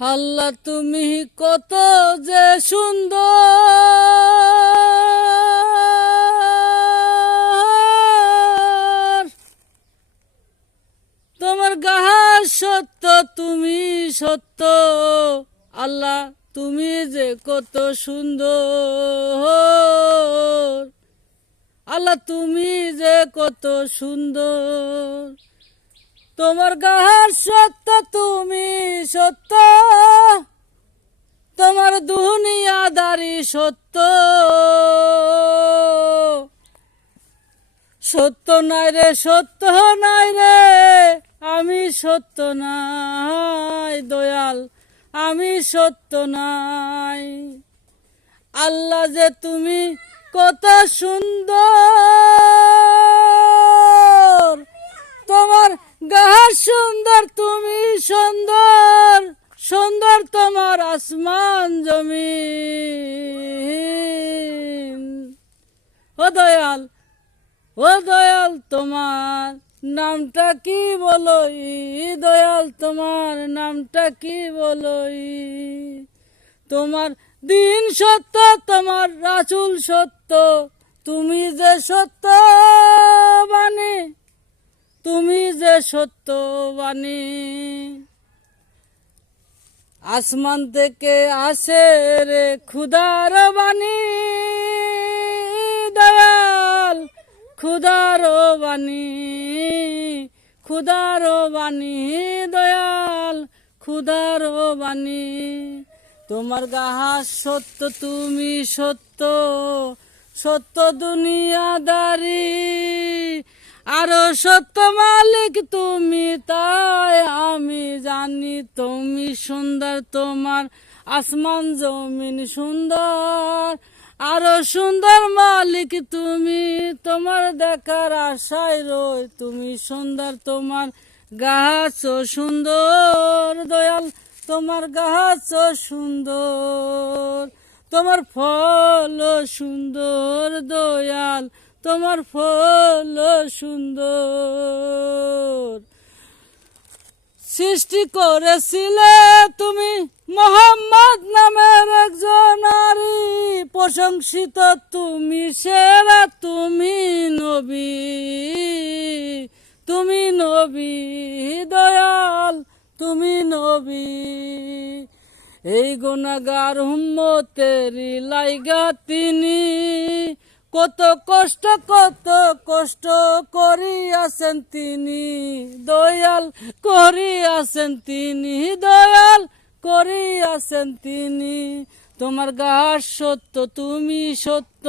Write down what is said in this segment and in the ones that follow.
আল্লাহ তুমি কত যে সুন্দর, তোমার গাহার সত্য, তুমি সত্য। আল্লাহ তুমি যে কত সুন্দর, আল্লাহ তুমি যে কত সুন্দর। তোমার গাহার সত্য, তুমি সত্য, তোমার দুনিয়াদারি সত্য। সত্য নাই রে, সত্য নাই রে, আমি সত্য নাই দয়াল, আমি সত্য নাই। আল্লাহ যে তুমি কত সুন্দর, তোমার গাহার সুন্দর, তুমি সুন্দর, সুন্দর তোমার আসমান জমিন। ও দয়াল, ও দয়াল তোমার নামটা কি বলই, দয়াল তোমার নামটা কি বলই। তোমার দিন সত্য, তোমার রাসূল সত্য, তুমি যে সত্য বাণী, তুমি যে সত্য বাণী। আসমান থেকে আসে রে খুদার বাণী, দয়াল খুদার বাণী, খুদার বাণী, দয়াল খুদার বাণী। তোমার গাহার সত্য, তুমি সত্য, সত্য দুনিয়াদারি, আরো সত্য মালিক তুমি, তাই আমি জানি তুমি সুন্দর। তোমার আসমান জমিন সুন্দর, আরো সুন্দর মালিক তুমি, তোমার দেখার আশায় রই, তুমি সুন্দর। তোমার গাছ সুন্দর দয়াল, তোমার গাছ সুন্দর, তোমার ফল সুন্দর দয়াল, তোমার ফল সুন্দর। সৃষ্টি করেছিলে তুমি মোহাম্মদ নামের একজন নারী, প্রশংসিত তুমি সেরা, তুমি নবী, তুমি নবী দয়াল, তুমি নবী। এই গুনাহগার উম্মতেরি লাইগা তিনি কত কষ্ট করিয়াছেন তিনি, দয়াল করিয়াছেন তিনি, দয়াল করিয়াছেন তিনি। তোমার গাহার সত্য, তুমি সত্য,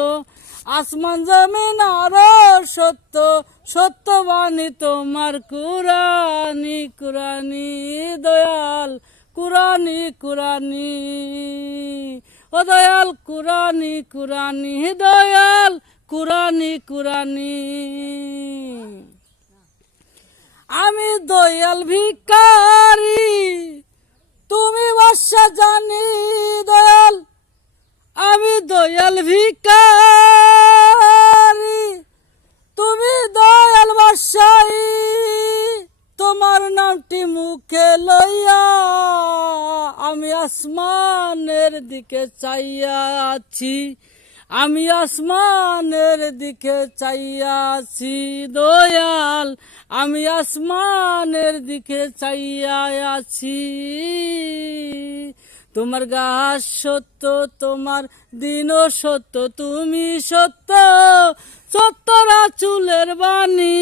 আসমান জমিন আরো সত্য, সত্য বাণী তোমার কুরানি, কুরানি দয়াল, কুরানি, কুরানি। ও দয়াল কুরানি, কুরানি দয়াল, কুরানি, কুরানি। আমি দয়াল ভিখারি, তুমি বাদশা জানি দয়াল, আমি দয়াল ভিখারি, তুমি দয়াল বাদশাই। তোমার নামটি মুখে লইয়া আমি আসমানের দিকে চাইয়া আছি, আমি আসমানের দিকে চাইয়া আছি দয়াল, আমি আসমানের দিকে চাইয়া আছি। তোমার গাছ সত্য, তোমার দিনও সত্য, তুমি সত্য, সত্য রাসূলের বাণী,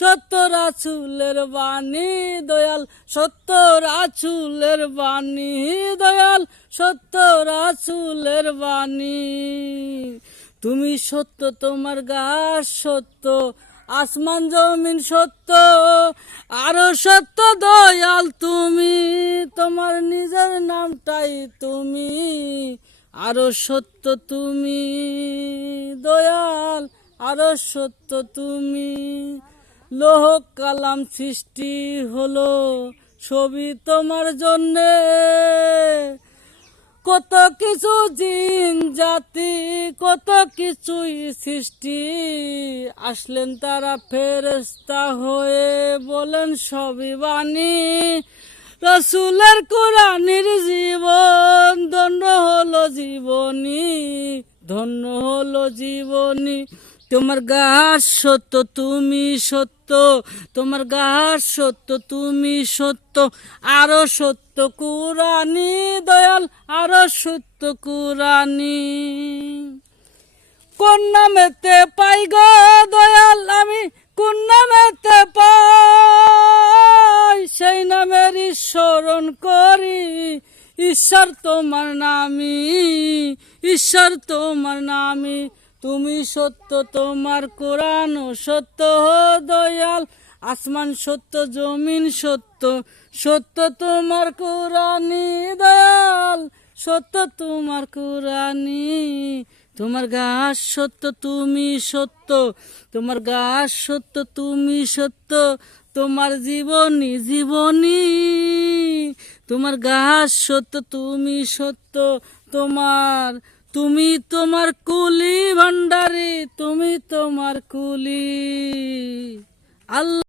সত্য রাসূলের বাণী দয়াল, সত্য রাসূলের বাণী দয়াল, সত্য রাসূলের বাণী। তুমি সত্য, তোমার গাছ সত্য, আসমান জমিন সত্য, আরো সত্য দয়াল তুমি, তোমার নিজের নামটাই তুমি, আরো সত্য তুমি দয়াল, আরো সত্য তুমি। লোহ কালাম সৃষ্টি হলো ছবি তোমার জন্যে, কত কিছু জিন জাতি, কত কিছুই সৃষ্টি, আসলেন তারা ফেরেশতা হয়ে, বলেন সবই বাণী, রসুলের কোরআনের জীবন, ধন্য হলো জীবনী, ধন্য হলো জীবনী। তোমার গাছ সত্য, তুমি সত্য, তোমার গাছ সত্য, তুমি সত্য, আরো সত্য কুরানি দয়াল, আরো সত্য কুরানি। কোন নামেতে পাই গো দয়াল আমি, কোন নামেতে পাই, সেই নামের স্মরণ করি। ঈশ্বর তোমার নামি, ঈশ্বর তোমার নামি। তুমি সত্য, তোমার কোরআন সত্য দয়াল, আসমান সত্য, জমিন সত্য, সত্য তোমার কোরআনি দয়াল, সত্য তোমার কোরআনি। তোমার গাছ সত্য, তুমি সত্য, তোমার গাছ সত্য, তুমি সত্য, তোমার জীবনী জীবনী। তোমার গাছ সত্য, তুমি সত্য, তুমি তোমার কুলি ভান্ডারি, তুমি তোমার কুলি। আল্লাহ।